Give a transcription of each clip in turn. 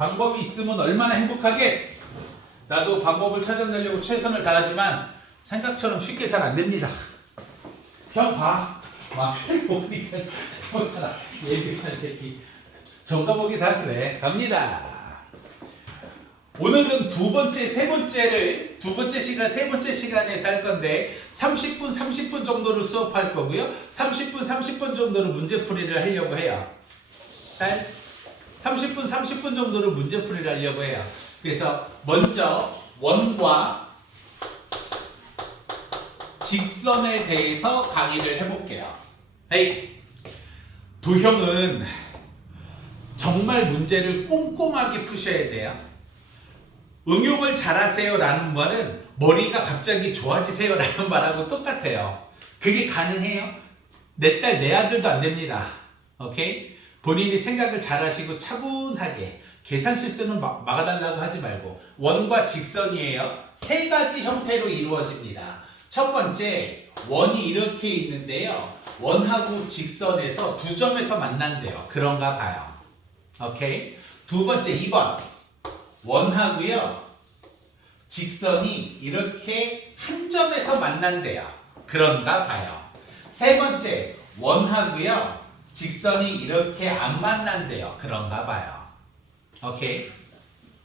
방법이 있으면 얼마나 행복하겠어. 나도 방법을 찾아내려고 최선을 다하지만 생각처럼 쉽게 잘 안 됩니다. 형 봐. 막 보니까 잘못하나. 예비한 새끼. 전과목이 다 그래. 갑니다. 오늘은 두 번째 시간, 세 번째 시간에서 할 건데 30분 정도를 수업할 거고요. 30분 정도를 문제풀이를 하려고 해요. 30분 정도를 문제풀이를 하려고 해요. 그래서 먼저 원과 직선에 대해서 강의를 해볼게요. 도형은 정말 문제를 꼼꼼하게 푸셔야 돼요. 응용을 잘하세요 라는 말은 머리가 갑자기 좋아지세요 라는 말하고 똑같아요. 그게 가능해요? 내 딸, 내 아들도 안 됩니다. 오케이? 본인이 생각을 잘하시고 차분하게 계산 실수는 막아달라고 하지 말고 원과 직선이에요. 세 가지 형태로 이루어집니다. 첫 번째, 원이 이렇게 있는데요. 원하고 직선에서 두 점에서 만난대요. 그런가 봐요. 오케이? 두 번째, 2번. 원하고요. 직선이 이렇게 한 점에서 만난대요. 그런가 봐요. 세 번째, 원하고요. 직선이 이렇게 안 만난대요. 그런가 봐요. 오케이?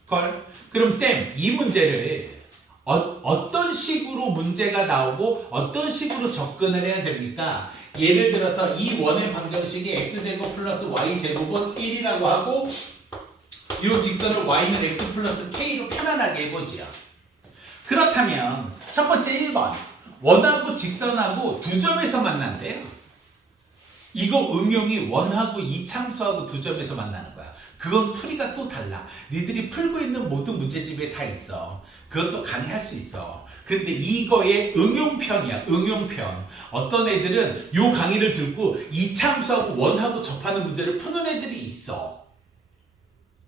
걸? 그럼 쌤, 이 문제를 어떤 식으로 문제가 나오고 어떤 식으로 접근을 해야 됩니까? 예를 들어서 이 원의 방정식이 x제곱 플러스 y제곱은 1이라고 하고 이 직선을 y는 x 플러스 k로 편안하게 해보지요. 그렇다면 첫 번째 1번 원하고 직선하고 두 점에서 만난대요. 이거 응용이 원하고 이참수하고 두 점에서 만나는 거야. 그건 풀이가 또 달라. 니들이 풀고 있는 모든 문제집에 다 있어. 그것도 강의할 수 있어. 근데 이거의 응용편이야. 응용편. 어떤 애들은 요 강의를 듣고 이참수하고 원하고 접하는 문제를 푸는 애들이 있어.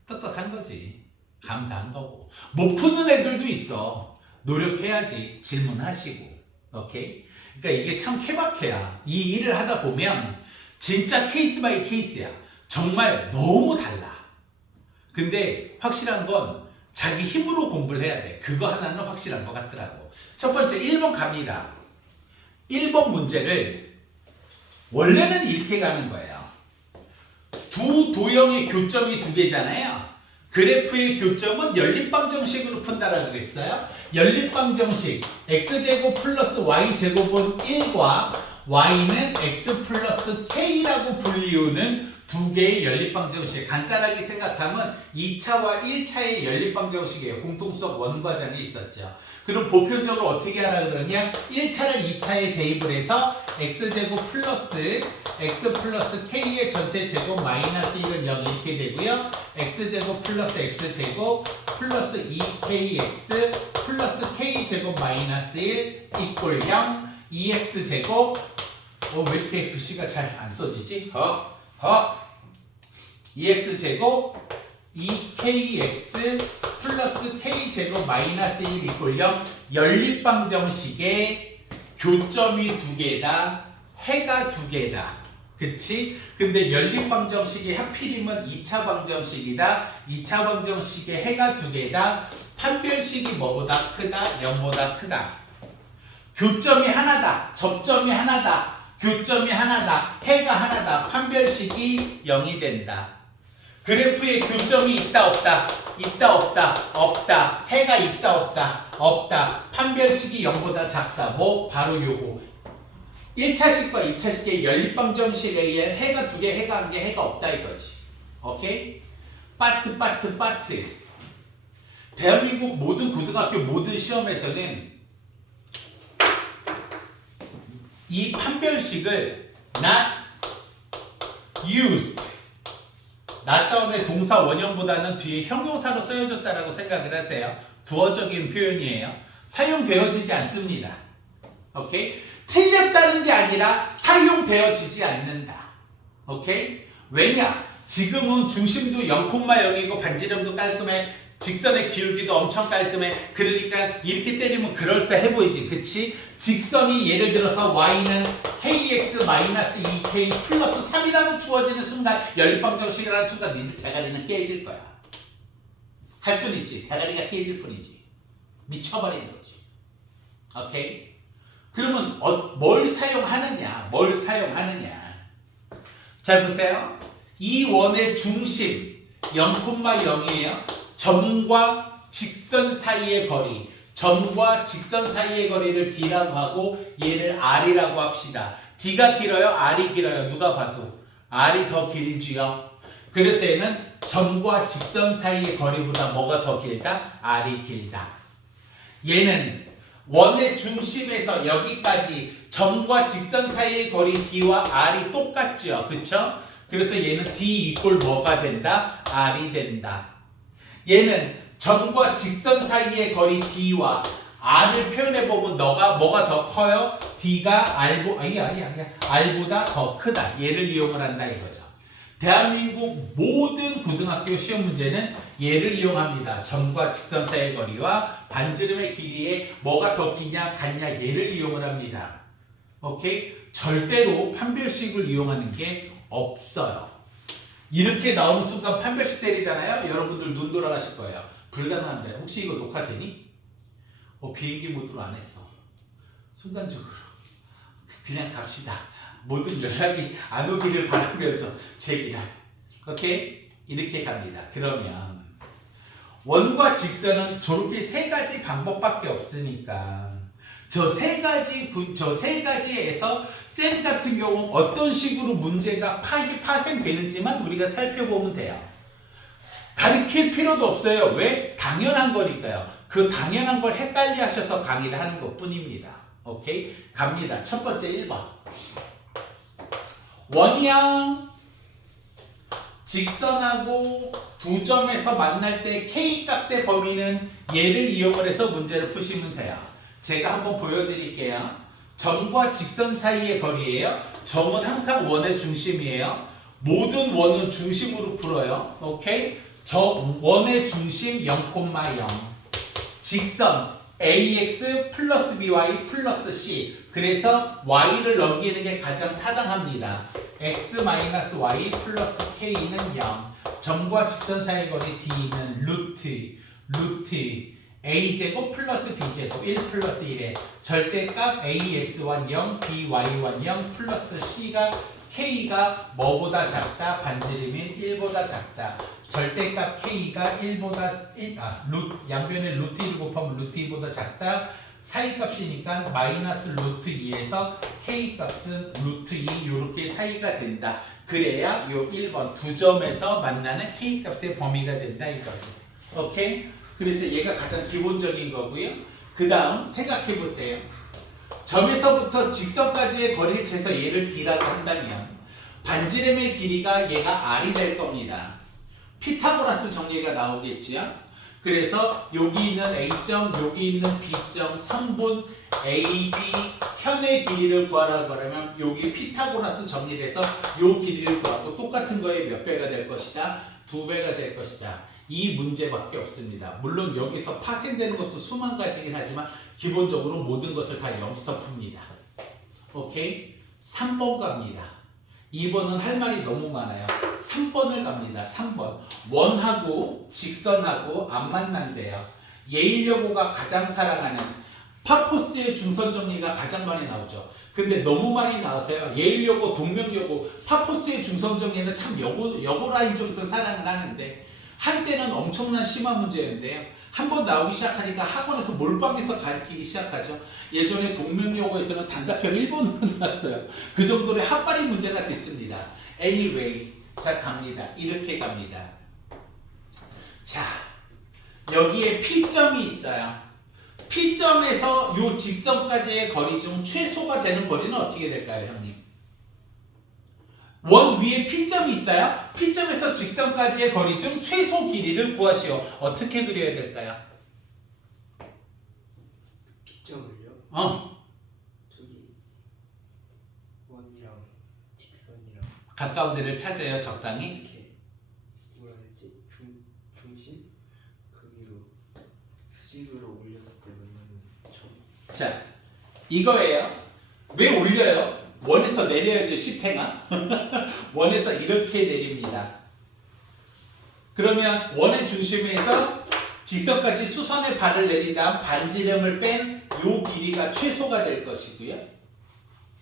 똑똑한 거지. 감사한 거고. 못 푸는 애들도 있어. 노력해야지. 질문하시고. 오케이? 그러니까 이게 참 케바케야. 이 일을 하다 보면 진짜 케이스 바이 케이스야. 정말 너무 달라. 근데 확실한 건 자기 힘으로 공부를 해야 돼. 그거 하나는 확실한 것 같더라고. 첫 번째 1번 갑니다. 1번 문제를 원래는 이렇게 가는 거예요. 두 도형의 교점이 두 개잖아요. 그래프의 교점은 연립방정식으로 푼다라고 그랬어요. 연립방정식 x제곱 플러스 y제곱은 1과 y는 x 플러스 k라고 불리우는 두 개의 연립방정식. 간단하게 생각하면 2차와 1차의 연립방정식이에요. 공통수업 원과정에 있었죠. 그럼 보편적으로 어떻게 하라 그러냐? 1차를 2차에 대입을 해서 x제곱 플러스 x 플러스 k의 전체 제곱 마이너스 1은 0 이렇게 되고요. x제곱 플러스 x제곱 플러스 2kx 플러스 k제곱 마이너스 1 이꼴 0 2x제곱 왜 이렇게 글씨가 잘 안 써지지? 2x제곱 2kx 플러스 k제곱 마이너스 1 이꼴 0 연립방정식의 교점이 두 개다. 해가 두 개다. 그치? 근데 연립방정식이 하필이면 2차 방정식이다. 2차 방정식의 해가 두 개다. 판별식이 뭐보다 크다? 0보다 크다. 교점이 하나다. 접점이 하나다. 교점이 하나다. 해가 하나다. 판별식이 0이 된다. 그래프에 교점이 있다 없다. 있다 없다. 없다. 해가 있다 없다. 없다. 판별식이 0보다 작다. 뭐? 바로 요거. 1차식과 2차식의 연립방정식에 의한 해가 두 개, 해가 한 개, 해가 없다 이거지. 오케이? 빠트. 대한민국 모든 고등학교 모든 시험에서는 이 판별식을 not used not 다음에 동사 원형보다는 뒤에 형용사로 쓰여졌다라고 생각을 하세요. 부어적인 표현이에요. 사용되어지지 않습니다. 오케이? 틀렸다는 게 아니라 사용되어지지 않는다. 오케이? 왜냐? 지금은 중심도 0,0이고 반지름도 깔끔해. 직선의 기울기도 엄청 깔끔해. 그러니까 이렇게 때리면 그럴싸해 보이지. 그치? 직선이 예를 들어서 y는 kx-2k 플러스 3이라고 주어지는 순간 연립방정식이라는 순간 니들 대가리는 깨질 거야. 할 수는 있지. 대가리가 깨질 뿐이지. 미쳐버리는 거지. 오케이? 그러면 뭘 사용하느냐? 뭘 사용하느냐? 잘 보세요. 이 원의 중심 0,0이에요. 점과 직선 사이의 거리. 점과 직선 사이의 거리를 D라고 하고 얘를 R이라고 합시다. D가 길어요? R이 길어요? 누가 봐도 R이 더 길지요. 그래서 얘는 점과 직선 사이의 거리보다 뭐가 더 길다? R이 길다. 얘는 원의 중심에서 여기까지 점과 직선 사이의 거리 D와 R이 똑같죠. 그쵸? 그래서 얘는 D 이꼴 뭐가 된다? R이 된다. 얘는 점과 직선 사이의 거리 D와 R을 표현해보면 뭐가 더 커요? D가 R보다 더 크다. 얘를 이용을 한다 이거죠. 대한민국 모든 고등학교 시험 문제는 얘를 이용합니다. 점과 직선 사이의 거리와 반지름의 길이에 뭐가 더 기냐 같냐 얘를 이용을 합니다. 오케이? 절대로 판별식을 이용하는 게 없어요. 이렇게 나오는 순간 판별식 때리잖아요. 여러분들 눈 돌아가실 거예요. 불가능한데 혹시 이거 녹화되니? 비행기 모드로 안 했어. 순간적으로 그냥 갑시다. 모든 연락이 안 오기를 바라면서 제기랄. 오케이? 이렇게 갑니다. 그러면 원과 직선은 저렇게 세 가지 방법밖에 없으니까 저 세 가지에서 쌤 같은 경우 어떤 식으로 문제가 파생되는지만 우리가 살펴보면 돼요. 가르칠 필요도 없어요. 왜? 당연한 거니까요. 그 당연한 걸 헷갈리 하셔서 강의를 하는 것 뿐입니다. 오케이? 갑니다. 첫 번째 1번. 원이랑 직선하고 두 점에서 만날 때 K 값의 범위는 얘를 이용을 해서 문제를 푸시면 돼요. 제가 한번 보여드릴게요. 점과 직선 사이의 거리예요. 점은 항상 원의 중심이에요. 모든 원은 중심으로 풀어요. 오케이? 원의 중심 0,0. 직선 ax 플러스 by 플러스 c. 그래서 y를 넘기는 게 가장 타당합니다. x 마이너스 y 플러스 k는 0. 점과 직선 사이의 거리 d는 루트 a제곱 플러스 b제곱 1 플러스 1에 절대값 ax와 0, by와 0 플러스 c가 k가 뭐보다 작다? 반지름인 1보다 작다. 절대값 k가 1보다 양변에 루트 1 곱하면 루트 2보다 작다. 사이값이니까 마이너스 루트 2에서 k값은 루트 2 이렇게 사이가 된다. 그래야 요 1번 두 점에서 만나는 k값의 범위가 된다 이거죠. 오케이? 그래서 얘가 가장 기본적인 거고요. 그 다음 생각해 보세요. 점에서부터 직선까지의 거리를 재서 얘를 D라고 한다면 반지름의 길이가 얘가 R이 될 겁니다. 피타고라스 정리가 나오겠지요. 그래서 여기 있는 A점, 여기 있는 B점, 선분 AB 현의 길이를 구하라고 하면 여기 피타고라스 정리를 해서 요 길이를 구하고 똑같은 거에 몇 배가 될 것이다? 2배가 될 것이다. 이 문제밖에 없습니다. 물론 여기서 파생되는 것도 수만 가지긴 하지만 기본적으로 모든 것을 다 여기서 풉니다. 오케이? 3번 갑니다. 2번은 할 말이 너무 많아요. 3번을 갑니다. 3번. 원하고 직선하고 안 만난대요. 예일여고가 가장 사랑하는 파포스의 중선 정리가 가장 많이 나오죠. 근데 너무 많이 나와서요. 예일여고, 동명여고, 파포스의 중선 정리는 참 여고 라인 쪽에서 사랑을 하는데 한때는 엄청난 심한 문제였는데요. 한번 나오기 시작하니까 학원에서 몰빵해서 가르치기 시작하죠. 예전에 동명여고에서는 단답형 1번으로 나왔어요. 그 정도로 핫바리 문제가 됐습니다. Anyway, 자 갑니다. 이렇게 갑니다. 자, 여기에 P점이 있어요. P점에서 요 직선까지의 거리 중 최소가 되는 거리는 어떻게 될까요, 형님? 원 위에 P점이 있어요. P점에서 직선까지의 거리 중 최소 길이를 구하시오. 어떻게 그려야 될까요? P점을요? 저기 원이랑 직선이랑 가까운 데를 찾아요. 적당히. 이렇게 뭐라 해야 되지? 중심 거기로 수직으로 올렸을 때 만나는 점. 자, 이거예요. 왜 올려요? 원에서 내려야죠. 시탱아. 원에서 이렇게 내립니다. 그러면 원의 중심에서 직선까지 수선의 발을 내린 다음 반지름을 뺀 요 길이가 최소가 될 것이고요.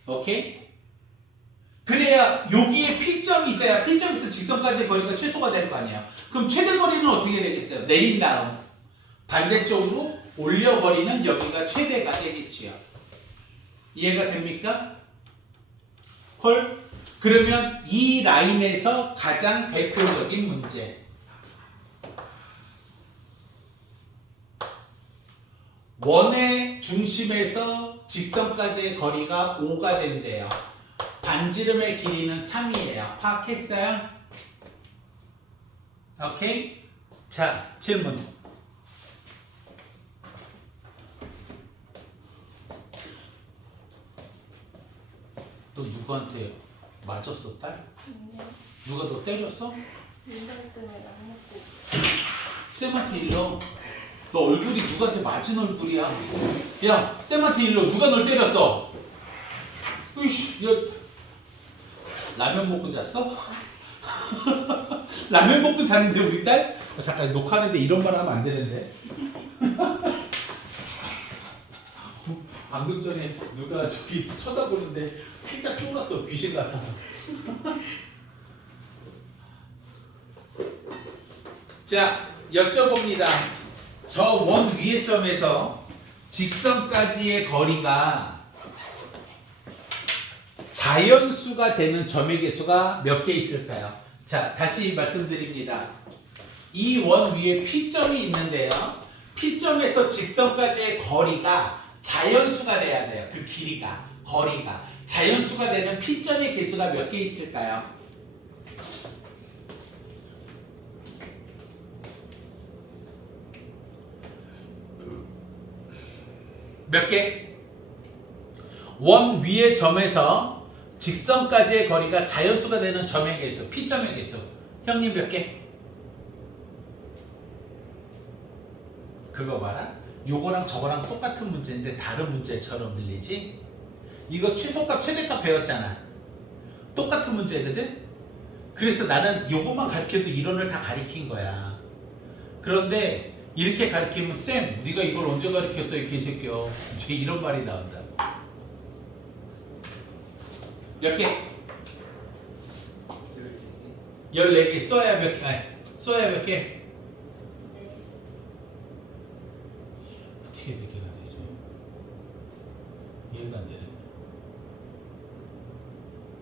오케이? 그래야 여기에 P점이 있어야 P점에서 직선까지의 거리가 최소가 될 거 아니에요. 그럼 최대 거리는 어떻게 되겠어요? 내린 다음 반대쪽으로 올려버리는 여기가 최대가 되겠지요. 이해가 됩니까? 헐? 그러면 이 라인에서 가장 대표적인 문제. 원의 중심에서 직선까지의 거리가 5가 된대요. 반지름의 길이는 3이에요. 파악했어요? 오케이? 자, 질문. 너 누구한테 맞췄어, 딸? 아니요. 누가 너 때렸어? 민다리 때문에 약 먹고. 쌤한테 일러. 너 얼굴이 누구한테 맞은 얼굴이야. 야, 쌤한테 일러. 누가 널 때렸어? 으이씨, 야, 라면 먹고 잤어? 라면 먹고 잤는데 우리 딸? 잠깐 녹화하는데 이런 말 하면 안 되는데. 방금 전에 누가 저기 쳐다보는데 살짝 쫄았어. 귀신 같아서. 자, 여쭤봅니다. 저 원 위의 점에서 직선까지의 거리가 자연수가 되는 점의 개수가 몇 개 있을까요? 자, 다시 말씀드립니다. 이 원 위에 P점이 있는데요. P점에서 직선까지의 거리가 자연수가 돼야 돼요. 그 길이가, 거리가. 자연수가 되는 P점의 개수가 몇 개 있을까요? 몇 개? 원 위의 점에서 직선까지의 거리가 자연수가 되는 점의 개수, P점의 개수. 형님 몇 개? 그거 봐라. 요거랑 저거랑 똑같은 문제인데 다른 문제처럼 들리지? 이거 최소값, 최대값 배웠잖아. 똑같은 문제거든? 그래서 나는 요거만 가르쳐도 이론을 다 가르친 거야. 그런데 이렇게 가르치면 쌤, 네가 이걸 언제 가르쳤어 이 개새끼야. 이제 이런 말이 나온다고. 몇 개? 14개. 써야 몇 개? 아니, 써야 몇 개? 네. 어떻게 4개가 되죠? 이해가 안 되네.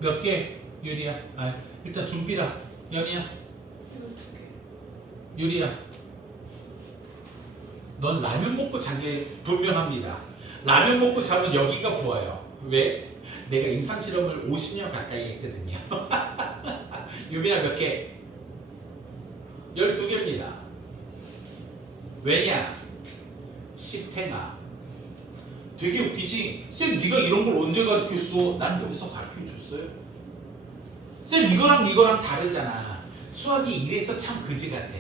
몇 개? 유리야. 아, 일단 준비라. 연이야. 12개. 유리야. 넌 라면 먹고 잔 게 분명합니다. 라면 먹고 자면 여기가 부어요. 왜? 내가 임상실험을 50년 가까이 했거든요. 유빈아 몇 개? 12개입니다. 왜냐? 식탱아. 되게 웃기지? 쌤 네가 이런 걸 언제 가르쳤어? 난 여기서 가르쳐줬어요. 쌤 이거랑 다르잖아. 수학이 이래서 참 그지 같아.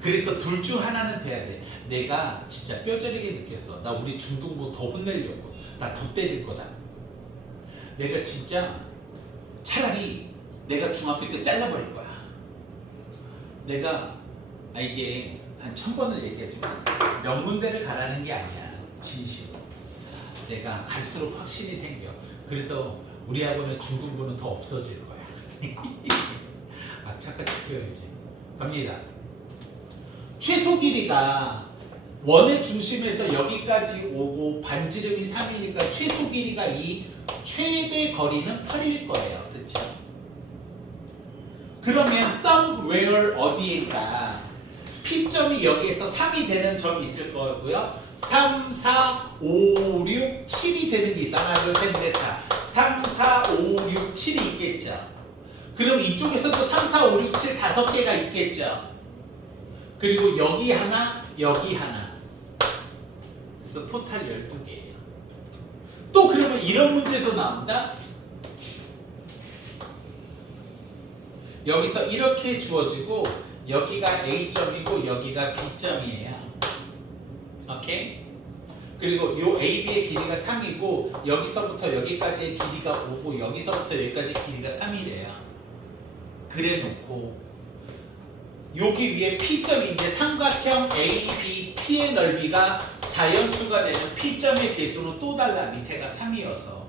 그래서 둘 중 하나는 돼야 돼. 내가 진짜 뼈저리게 느꼈어. 나 우리 중등부 더 혼내려고. 나 더 때릴 거다. 내가 진짜 차라리 내가 중학교 때 잘라버릴 거야. 내가 이게 한 1000번을 얘기하지만 명문대를 가라는 게 아니야. 진심으로. 내가 갈수록 확신이 생겨. 그래서 우리 학원의 중등부는 더 없어질 거야. 악착같이 키워야지. 갑니다. 최소 길이가 원의 중심에서 여기까지 오고 반지름이 3이니까 최소 길이가 이 최대 거리는 8일 거예요. 그렇죠? 그러면 somewhere 어디인가 P점이 여기에서 3이 되는 점이 있을 거고요. 3, 4, 5, 6, 7이 되는 게 있어. 하나, 둘, 셋, 넷, 다. 3, 4, 5, 6, 7이 있겠죠. 그럼 이쪽에서도 3, 4, 5, 6, 7 5개가 있겠죠. 그리고 여기 하나, 여기 하나. 그래서 토탈 12개예요. 또 그러면 이런 문제도 나온다. 여기서 이렇게 주어지고 여기가 A점이고 여기가 B점이에요. 오케이? 그리고 요 AB의 길이가 3이고 여기서부터 여기까지의 길이가 5고 여기서부터 여기까지 길이가 3이래요. 그래 놓고 여기 위에 P점이 이제 삼각형 ABP의 넓이가 자연수가 되는 P점의 개수는 또 달라. 밑에가 3이어서.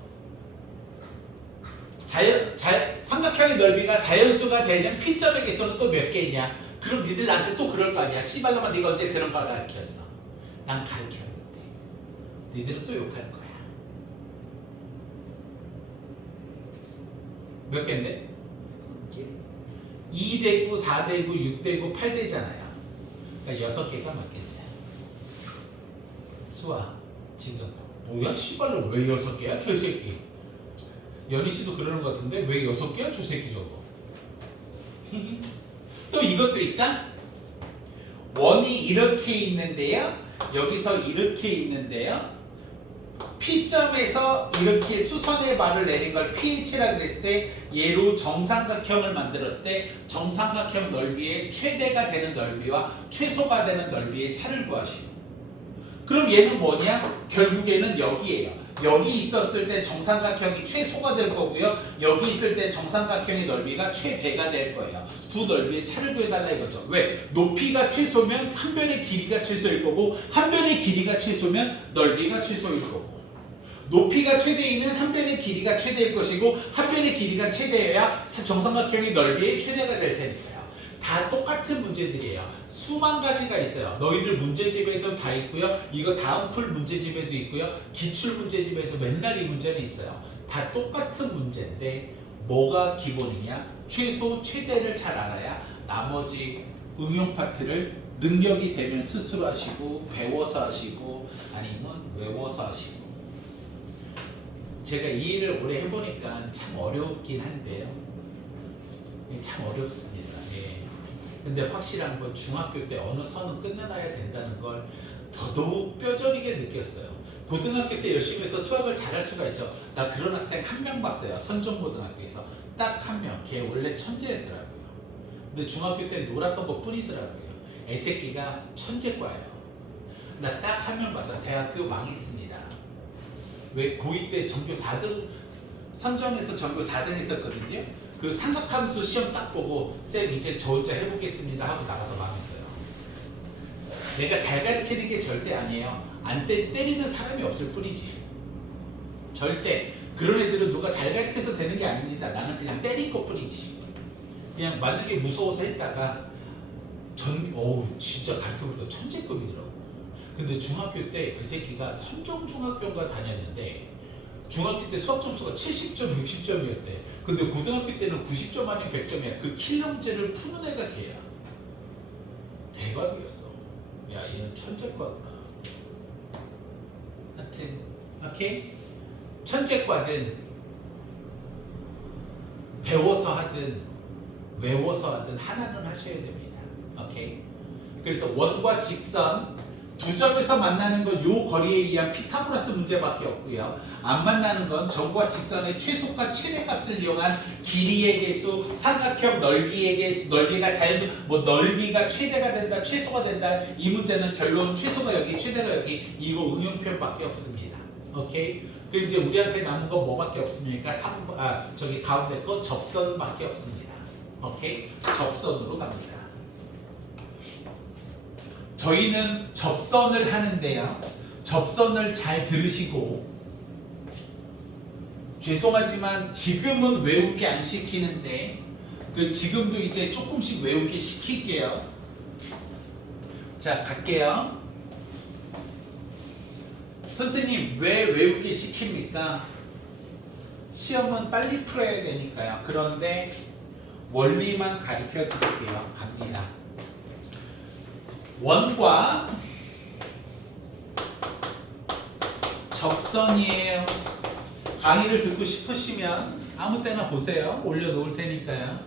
삼각형의 넓이가 자연수가 되는 P점의 개수는 또 몇 개냐? 그럼 니들 나한테 또 그럴 거 아니야. 씨발로만 네가 언제 그런 걸 가르쳤어. 난 가르쳤는데 니들은 또 욕할 거야. 몇 개인데? 2대구, 4대구, 6대구, 8대잖아요. 그러니까 6개가 맞겠네. 수아, 지금 뭐야? 씨발로 왜 6개야? 개새끼. 연희씨도 그러는 것 같은데 왜 6개야? 저 새끼 저거. 또 이것도 있다? 원이 이렇게 있는데요. 여기서 이렇게 있는데요. P점에서 이렇게 수선의 발을 내린 걸 PH라고 했을 때 얘로 정삼각형을 만들었을 때 정삼각형 넓이의 최대가 되는 넓이와 최소가 되는 넓이의 차를 구하시오. 그럼 얘는 뭐냐? 결국에는 여기에요. 여기 있었을 때 정삼각형이 최소가 될 거고요. 여기 있을 때 정삼각형의 넓이가 최대가 될 거예요. 두 넓이의 차를 구해달라 이거죠. 왜? 높이가 최소면 한 변의 길이가 최소일 거고 한 변의 길이가 최소면 넓이가 최소일 거고 높이가 최대이면 한 변의 길이가 최대일 것이고 한 변의 길이가 최대여야 정삼각형의 넓이의 최대가 될 테니까요. 다 똑같은 문제들이에요. 수만 가지가 있어요. 너희들 문제집에도 다 있고요. 이거 다음 풀 문제집에도 있고요. 기출 문제집에도 맨날 이 문제는 있어요. 다 똑같은 문제인데 뭐가 기본이냐? 최소, 최대를 잘 알아야 나머지 응용 파트를 능력이 되면 스스로 하시고 배워서 하시고 아니면 외워서 하시고. 제가 이 일을 오래 해보니까 참 어렵긴 한데요. 참 어렵습니다. 예. 근데 확실한 건 중학교 때 어느 선은 끝내놔야 된다는 걸 더더욱 뼈저리게 느꼈어요. 고등학교 때 열심히 해서 수학을 잘할 수가 있죠. 나 그런 학생 한 명 봤어요. 선정고등학교에서 딱 한 명. 걔 원래 천재더라고요. 근데 중학교 때 놀았던 것 뿐이더라고요. 애새끼가 천재과예요. 나 딱 한 명 봤어요. 대학교 망했습니다. 왜 고2 때 전교 4등 선정에서 전교 4등 했었거든요. 그 삼각함수 시험 딱 보고 쌤 이제 저 혼자 해보겠습니다 하고 나가서 망했어요. 내가 잘 가르치는 게 절대 아니에요. 안 때리는 사람이 없을 뿐이지. 절대 그런 애들은 누가 잘 가르쳐서 되는 게 아닙니다. 나는 그냥 때린 것 뿐이지. 그냥 맞는 게 무서워서 했다가 진짜 가르쳐보니까 천재급이더라고. 근데 중학교 때 그 새끼가 선정중학교인가 다녔는데 중학교 때 수학 점수가 70점, 60점이었대. 근데 고등학교 때는 90점 아니면 100점이야. 그 킬러 문제를 푸는 애가 걔야. 대박이었어. 야, 얘는 천재과구나. 하여튼, 오케이? 천재과든 배워서 하든 외워서 하든 하나는 하셔야 됩니다. 오케이? 그래서 원과 직선 두 점에서 만나는 건 요 거리에 의한 피타고라스 문제밖에 없고요. 안 만나는 건 점과 직선의 최소값, 최대값을 이용한 길이의 개수, 삼각형 넓이의 개수, 넓이가 자연수, 뭐 넓이가 최대가 된다, 최소가 된다. 이 문제는 결론 최소가 여기, 최대가 여기. 이거 응용표현밖에 없습니다. 오케이? 그럼 이제 우리한테 남은 건 뭐밖에 없습니까? 저기 가운데 거 접선밖에 없습니다. 오케이? 접선으로 갑니다. 저희는 접선을 하는데요. 접선을 잘 들으시고 죄송하지만 지금은 외우게 안 시키는데 지금도 이제 조금씩 외우게 시킬게요. 자, 갈게요. 선생님 왜 외우게 시킵니까? 시험은 빨리 풀어야 되니까요. 그런데 원리만 가르쳐 드릴게요. 갑니다. 원과 접선이에요. 강의를 듣고 싶으시면 아무 때나 보세요. 올려놓을 테니까요.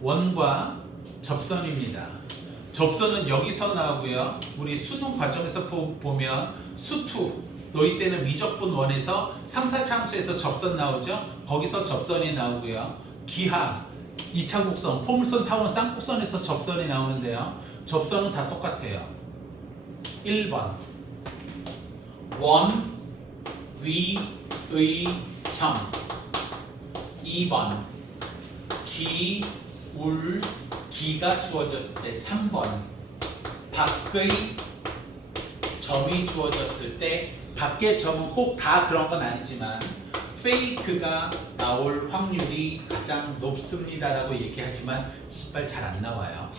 원과 접선입니다. 접선은 여기서 나오고요. 우리 수능 과정에서 보면 수투 너희 때는 미적분 원에서 3, 4차 함수에서 접선 나오죠. 거기서 접선이 나오고요. 기하, 2차 곡선, 포물선, 타원, 쌍곡선에서 접선이 나오는데요. 접선은 다 똑같아요. 1번 원, 위, 의, 점. 2번 기, 울, 기가 주어졌을 때 3번 밖의 점이 주어졌을 때 밖의 점은 꼭 다 그런 건 아니지만 페이크가 나올 확률이 가장 높습니다라고 얘기하지만 신발 잘 안 나와요.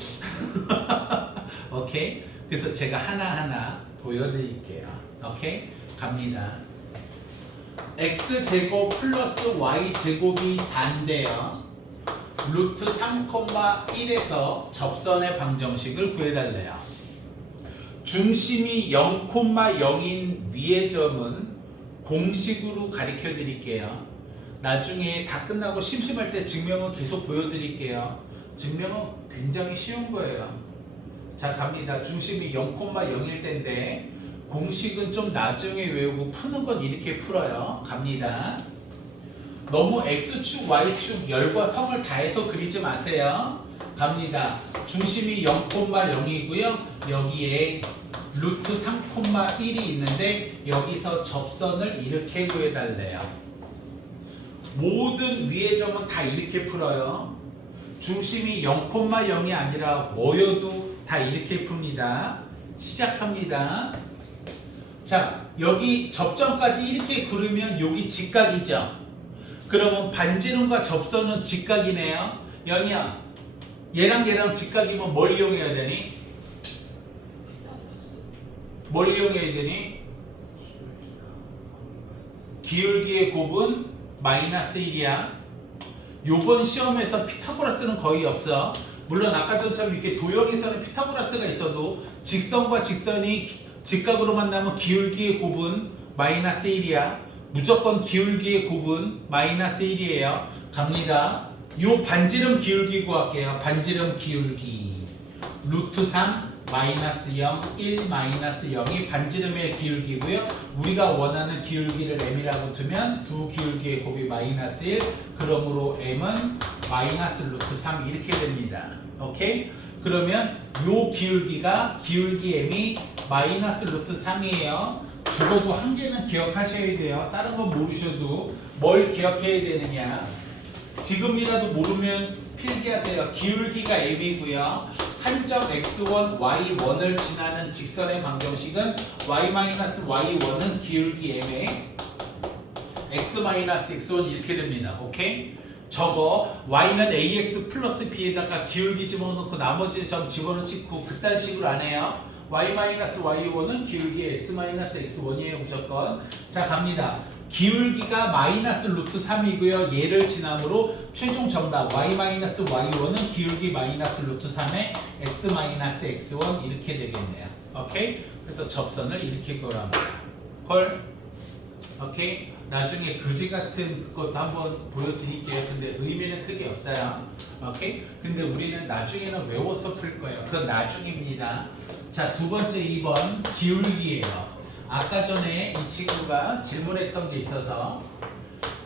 오케이? 그래서 제가 하나하나 보여드릴게요. 오케이? 갑니다. x제곱 플러스 y제곱이 4인데요. 루트 3,1에서 접선의 방정식을 구해달래요. 중심이 0,0인 위의 점은 공식으로 가르쳐 드릴게요. 나중에 다 끝나고 심심할 때 증명은 계속 보여드릴게요. 증명은 굉장히 쉬운 거예요. 자, 갑니다. 중심이 0,0일 때인데 공식은 좀 나중에 외우고 푸는 건 이렇게 풀어요. 갑니다. 너무 x축, y축 열과 성을 다해서 그리지 마세요. 갑니다. 중심이 0,0이고요. 여기에 루트 3,1이 있는데 여기서 접선을 이렇게 구해달래요. 모든 위의 점은 다 이렇게 풀어요. 중심이 0,0이 아니라 뭐여도 다 이렇게 풉니다. 시작합니다. 자, 여기 접점까지 이렇게 그리면 여기 직각이죠. 그러면 반지름과 접선은 직각이네요. 연희야, 얘랑 직각이면 뭘 이용해야 되니? 뭘 이용해야 되니? 기울기의 곱은 마이너스 1이야. 요번 시험에서 피타고라스는 거의 없어. 물론 아까 전처럼 이렇게 도형에서는 피타고라스가 있어도 직선과 직선이 직각으로 만나면 기울기의 곱은 마이너스 1이야. 무조건 기울기의 곱은 마이너스 1이에요. 갑니다. 요 반지름 기울기 구할게요. 반지름 기울기 루트 3 마이너스 0, 1 마이너스 0이 반지름의 기울기고요. 우리가 원하는 기울기를 m이라고 두면 두 기울기의 곱이 마이너스 1, 그러므로 m은 마이너스 루트 3 이렇게 됩니다. 오케이? 그러면 요 기울기가 기울기 m이 마이너스 루트 3이에요. 죽어도 한 개는 기억하셔야 돼요. 다른 건 모르셔도 뭘 기억해야 되느냐. 지금이라도 모르면 필기하세요. 기울기가 m이고요. 한 점 x1, y1을 지나는 직선의 방정식은 y-y1은 기울기 m에 x-x1 이렇게 됩니다. 오케이? 저거 y는 ax 플러스 b에다가 기울기 집어넣고 나머지 점 집어넣고 그딴 식으로 안 해요. y-y1은 기울기 x-x1이에요. 무조건. 자, 갑니다. 기울기가 마이너스 루트 3이고요. 얘를 지남으로 최종 정답 y-y1은 기울기 마이너스 루트 3에 x-x1 이렇게 되겠네요. 오케이? 그래서 접선을 이렇게 그어랍니다. 헐? 오케이? 나중에 그지 같은 것도 한번 보여드릴게요. 근데 의미는 크게 없어요. 오케이? 근데 우리는 나중에는 외워서 풀 거예요. 그건 나중입니다. 자, 두 번째 2번 기울기예요. 아까 전에 이 친구가 질문했던 게 있어서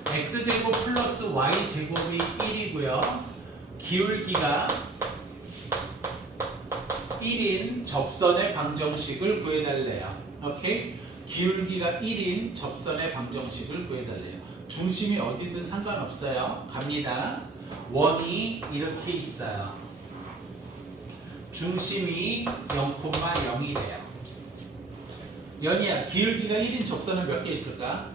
x제곱 플러스 y제곱이 1이고요. 기울기가 1인 접선의 방정식을 구해달래요. 오케이? 기울기가 1인 접선의 방정식을 구해달래요. 중심이 어디든 상관없어요. 갑니다. 원이 이렇게 있어요. 중심이 0,0이래요. 연희야, 기울기가 1인 접선은 몇 개 있을까?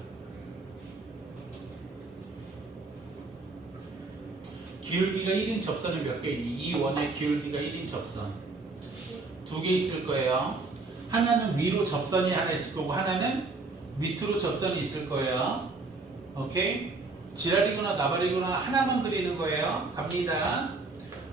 기울기가 1인 접선은 몇 개 있니? 이 원의 기울기가 1인 접선 2개 있을 거예요. 하나는 위로 접선이 하나 있을 거고 하나는 밑으로 접선이 있을 거예요. 오케이? 지랄이거나 나발이거나 하나만 그리는 거예요. 갑니다.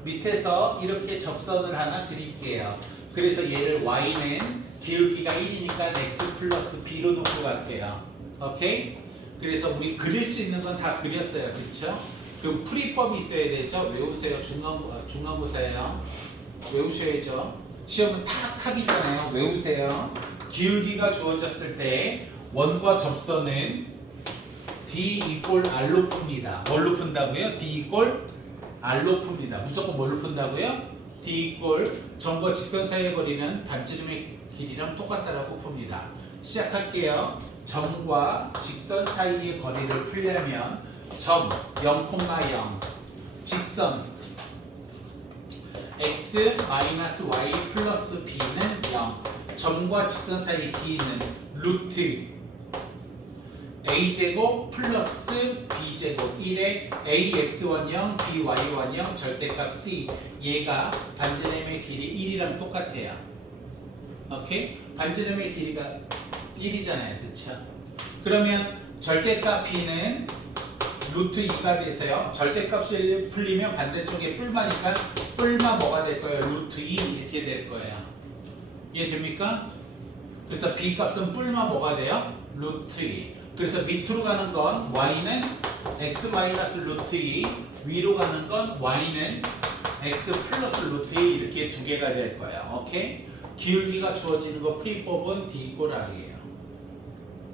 밑에서 이렇게 접선을 하나 그릴게요. 그래서 얘를 y는 기울기가 1이니까 x 플러스 b로 놓고 갈게요. 오케이? 그래서 우리 그릴 수 있는 건 다 그렸어요. 그렇죠? 그 풀이법이 있어야 되죠. 외우세요. 중간고사예요. 외우셔야죠. 시험은 탁탁이잖아요. 외우세요. 기울기가 주어졌을 때 원과 접선은 d 이꼴 r로 풉니다. 뭘로 푼다고요? d 이꼴 r로 풉니다. 무조건 뭘로 푼다고요? d 이꼴 점과 직선 사이의 거리는 반지름의 길이랑 똑같다라고 풉니다. 시작할게요. 점과 직선 사이의 거리를 풀려면 점 0,0 직선 x 마이너스 y 플러스 b는 0. 점과 직선 사이 d는 루트 a제곱 플러스 b제곱 1에 ax1 0 by1 0 절대값 c. 얘가 반지름의 길이 1이랑 똑같아요. 오케이? 반지름의 길이가 1이잖아요. 그쵸? 그러면 절대값 b는 루트 2가 돼서요. 절대값을 풀리면 반대쪽에 뿔마니까 뿔마 뭐가 될 거예요? 루트 2 이렇게 될 거예요. 이해됩니까? 그래서 b 값은 뿔마 뭐가 돼요? 루트 2. 그래서 밑으로 가는 건 y는 x 마이너스 루트 2, 위로 가는 건 y는 x 플러스 루트 2 이렇게 두 개가 될 거예요. 오케이? 기울기가 주어지는 거 풀이법은 d = r이에요.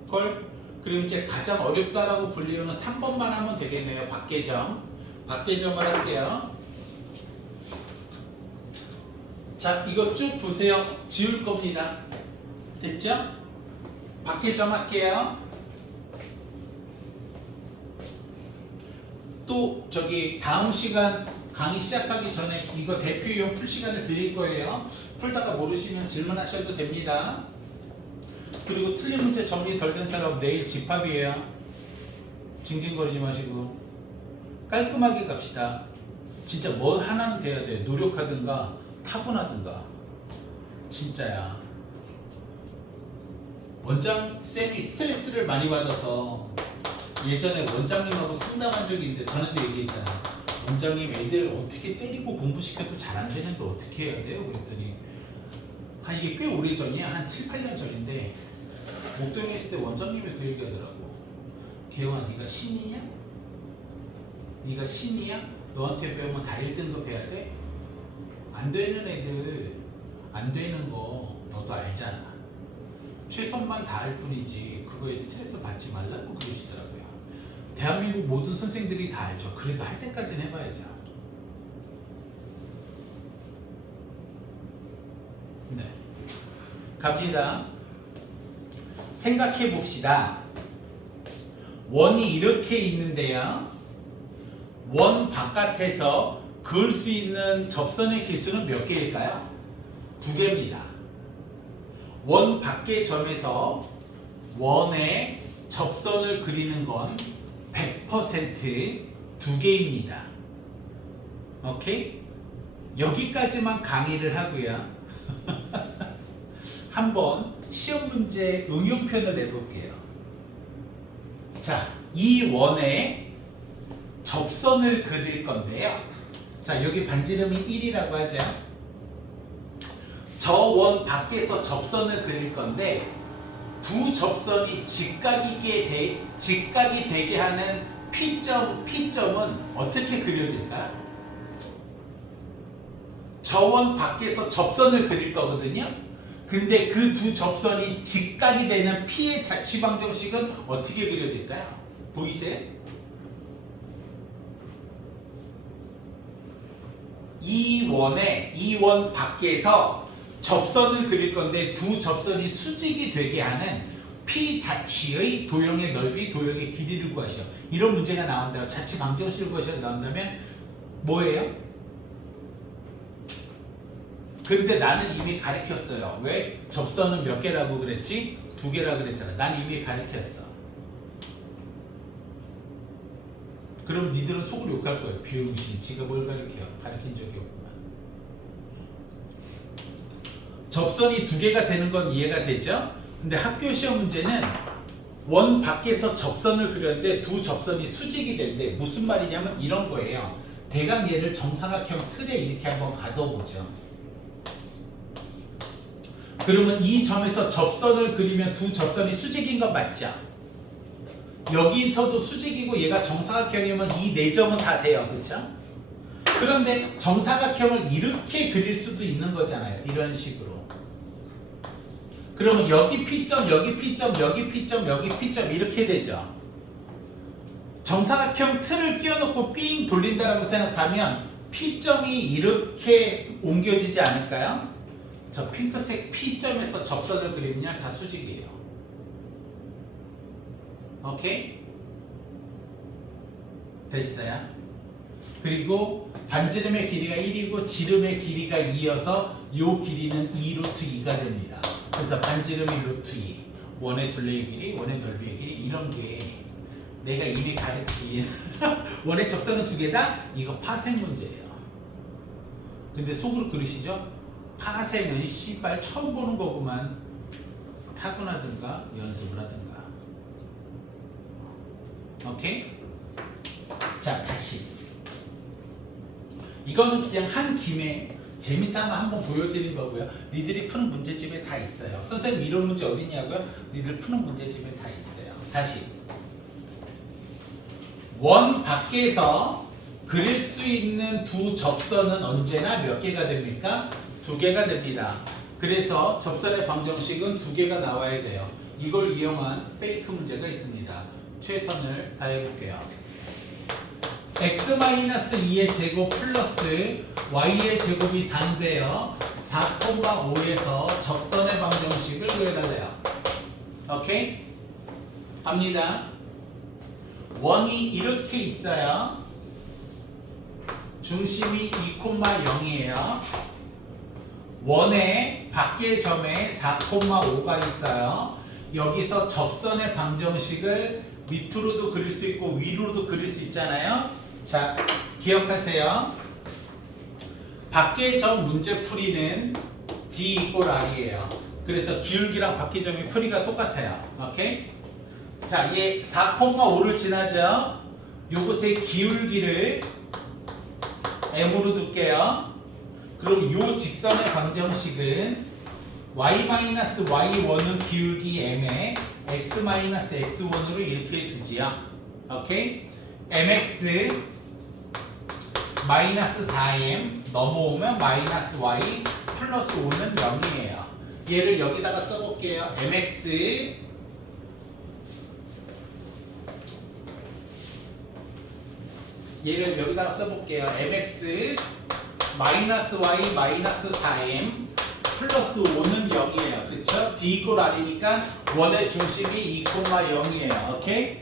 걸? 그리고 이제 가장 어렵다라고 불리우는 3번만 하면 되겠네요. 밖계점. 밖계점을 할게요. 자, 이거 쭉 보세요. 지울 겁니다. 됐죠? 밖계점 할게요. 또 저기 다음 시간 강의 시작하기 전에 이거 대표용 풀 시간을 드릴 거예요. 풀다가 모르시면 질문하셔도 됩니다. 그리고 틀린 문제 정리 덜 된 사람 내일 집합이에요. 징징거리지 마시고 깔끔하게 갑시다. 진짜 뭐 하나는 돼야 돼. 노력하든가 타고나든가. 진짜야. 원장 쌤이 스트레스를 많이 받아서 예전에 원장님하고 상담한 적이 있는데 저한테 얘기했잖아요. 원장님 애들 어떻게 때리고 공부시켜도 잘 안 되는데 어떻게 해야 돼요? 그랬더니 이게 꽤 오래 전이야. 한 7, 8년 전인데 목동에 있을 때 원장님이 그 얘기 하더라고. 기영아, 네가 신이냐? 네가 신이야? 너한테 배우면 다 1등급 해야 돼? 안 되는 애들 안 되는 거 너도 알잖아. 최선만 다할 뿐이지 그거에 스트레스 받지 말라고 그러시더라고요. 대한민국 모든 선생들이 다 알죠. 그래도 할 때까지는 해봐야죠. 네, 갑니다. 생각해 봅시다. 원이 이렇게 있는데요. 원 바깥에서 그을 수 있는 접선의 개수는 몇 개일까요? 2개입니다. 원 밖의 점에서 원의 접선을 그리는 건 100% 2개입니다. 오케이? 여기까지만 강의를 하고요. 한번 시험 문제 응용편을 내볼게요. 자, 이 원에 접선을 그릴 건데요. 자, 여기 반지름이 1이라고 하죠. 저 원 밖에서 접선을 그릴 건데 두 접선이 직각이 되게 하는 P점은 어떻게 그려질까요? 저 원 밖에서 접선을 그릴 거거든요. 근데 그 두 접선이 직각이 되는 P의 자취방정식은 어떻게 그려질까요? 보이세요? 이 원 밖에서 접선을 그릴 건데 두 접선이 수직이 되게 하는 P 자취의 도형의 넓이, 도형의 길이를 구하시오. 이런 문제가 나온다면 자취 방정식을 구하시오 나온다면 뭐예요? 근데 나는 이미 가르쳤어요. 왜? 접선은 몇 개라고 그랬지? 2개라고 그랬잖아. 난 이미 가르쳤어. 그럼 니들은 속으로 욕할 거예요. 비용신, 지가 뭘 가르쳐? 가르친 적이 없구만. 접선이 2개가 되는 건 이해가 되죠? 근데 학교 시험 문제는 원 밖에서 접선을 그렸는데 두 접선이 수직이 되는데 무슨 말이냐면 이런 거예요. 대강 얘를 정사각형 틀에 이렇게 한번 가둬보죠. 그러면 이 점에서 접선을 그리면 두 접선이 수직인 건 맞죠? 여기서도 수직이고 얘가 정사각형이면 이 네 점은 다 돼요. 그쵸? 그런데 정사각형을 이렇게 그릴 수도 있는 거잖아요. 이런 식으로. 그러면 여기 P점, 여기 P점, 여기 P점, 여기 P점 이렇게 되죠. 정사각형 틀을 끼워놓고 삥 돌린다라고 생각하면 P점이 이렇게 옮겨지지 않을까요? 저 핑크색 P점에서 접선을 그리면 다 수직이에요. 오케이? 됐어요? 그리고 반지름의 길이가 1이고 지름의 길이가 2여서 요 길이는 2루트 2가 됩니다. 그래서 반지름이 루트 2, 원의 둘레의 길이, 원의 넓이의 길이 이런 게 내가 이미 가르친 원의 접선은 두 개다? 이거 파생 문제예요. 근데 속으로 그러시죠? 파생은 씨발 처음 보는 거구만. 타고나든가 연습을 하든가. 오케이? 자, 다시. 이거는 그냥 한 김에 재미삼아 한번 보여드린 거고요. 니들이 푸는 문제집에 다 있어요. 선생님 이런 문제 어디 있냐고요? 니들 푸는 문제집에 다 있어요. 다시. 원 밖에서 그릴 수 있는 두 접선은 언제나 몇 개가 됩니까? 두 개가 됩니다. 그래서 접선의 방정식은 두 개가 나와야 돼요. 이걸 이용한 페이크 문제가 있습니다. 최선을 다해볼게요. x-2의 제곱 플러스 y의 제곱이 4인데요. 4,5에서 접선의 방정식을 구해달래요. 오케이? 갑니다. 원이 이렇게 있어요. 중심이 2,0이에요. 원의 밖의 점에 4,5가 있어요. 여기서 접선의 방정식을 밑으로도 그릴 수 있고 위로도 그릴 수 있잖아요. 자, 기억하세요. 밖의 점 문제풀이는 D = R이에요. 그래서 기울기랑 밖의 점의 풀이가 똑같아요. 오케이? 자, 얘 4,5를 지나죠. 요것의 기울기를 M으로 둘게요. 그럼 요 직선의 방정식은 y-y1은 기울기 M에 x-x1으로 이렇게 두지요. 오케이? mx -4m 넘어오면 -y 플러스 5는 0이에요. 얘를 여기다가 써볼게요. mx 얘를 여기다가 써볼게요. mx -y -4m 플러스 5는 0이에요. 그쵸? D = R이니까 원의 중심이 2,0이에요. 오케이?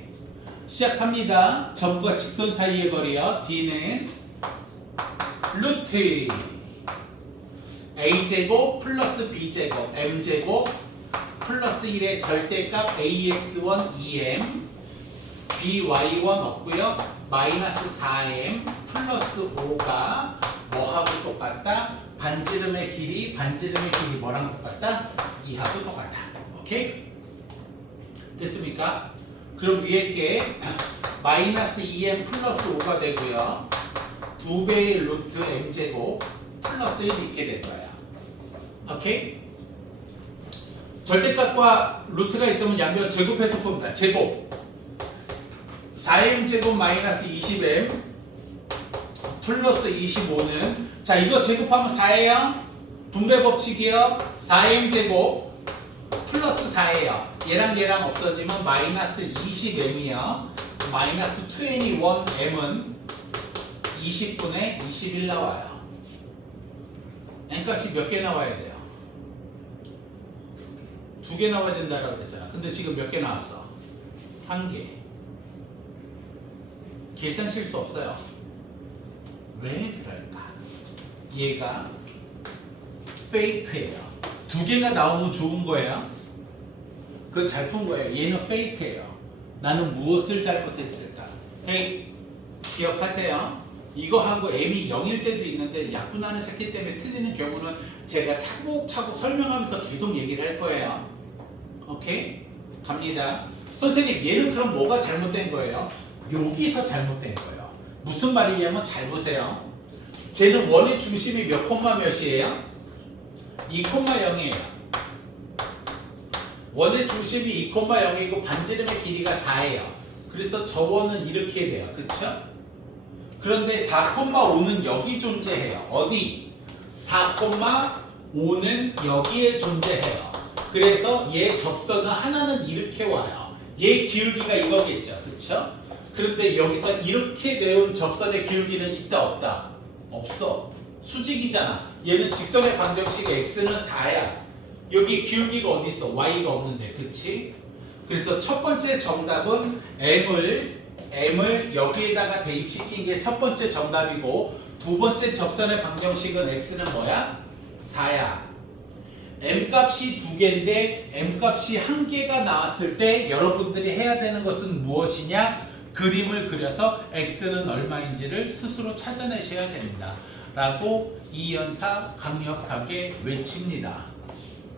시작합니다. 점과 직선 사이의 거리요. D는 루트 A제곱 플러스 B제곱 M제곱 플러스 1의 절대값 AX1 2M BY1 없고요. -4M 플러스 5가 뭐하고 똑같다? 반지름의 길이 뭐랑 똑같다? 2하고 똑같다. 오케이? 됐습니까? 그럼 위에 게 -2m 플러스 5가 되고요. 2배의 루트 m제곱 플러스 1 이렇게 될 거예요. 오케이? 절대값과 루트가 있으면 양변 제곱해서 풉니다. 제곱 4m 제곱 -20m 플러스 25는 자 이거 제곱하면 4예요. 분배 법칙이요. 4m 제곱 플러스 4예요. 얘랑 없어지면 -20m이요. -21m은 20분의 21 나와요. n값이 몇 개 나와야 돼요? 2개 나와야 된다라고 그랬잖아. 근데 지금 몇 개 나왔어? 1개. 계산 실수 없어요. 왜 그럴까? 얘가 페이크예요. 2개가 나오면 좋은 거예요. 그건 잘 푼 거예요. 얘는 페이크예요. 나는 무엇을 잘못했을까? 헤이, 기억하세요. 이거하고 m이 0일 때도 있는데 약분하는 새끼 때문에 틀리는 경우는 제가 차곡차곡 설명하면서 계속 얘기를 할 거예요. 오케이? 갑니다. 선생님, 얘는 그럼 뭐가 잘못된 거예요? 여기서 잘못된 거예요. 무슨 말이냐면 잘 보세요. 쟤는 원의 중심이 몇 콤마 몇이에요? 2,0이에요. 원의 중심이 2,0이고 반지름의 길이가 4예요. 그래서 저 원은 이렇게 돼요. 그쵸? 그런데 4,5는 여기 존재해요. 어디? 4,5는 여기에 존재해요. 그래서 얘 접선은 하나는 이렇게 와요. 얘 기울기가 이거겠죠. 그쵸? 그런데 여기서 이렇게 내온 접선의 기울기는 있다 없다? 없어. 수직이잖아. 얘는 직선의 방정식 x는 4야. 여기 기울기가 어디 있어? y가 없는데. 그치? 그래서 첫 번째 정답은 m을 m을 여기에다가 대입시킨 게 첫 번째 정답이고 두 번째 접선의 방정식은 x는 뭐야? 4야. m 값이 2개인데 m 값이 1개가 나왔을 때 여러분들이 해야 되는 것은 무엇이냐? 그림을 그려서 x는 얼마인지를 스스로 찾아내셔야 됩니다. 라고 이 연사 강력하게 외칩니다.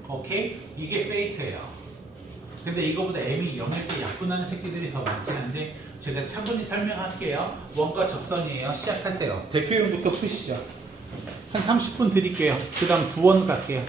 오케이? 이게 페이크예요. 근데 이거보다 m이 0일 때 약분하는 새끼들이 더 많긴 한데 제가 차분히 설명할게요. 원과 접선이에요. 시작하세요. 대표형부터 푸시죠. 한 30분 드릴게요. 그 다음 두 원 갈게요.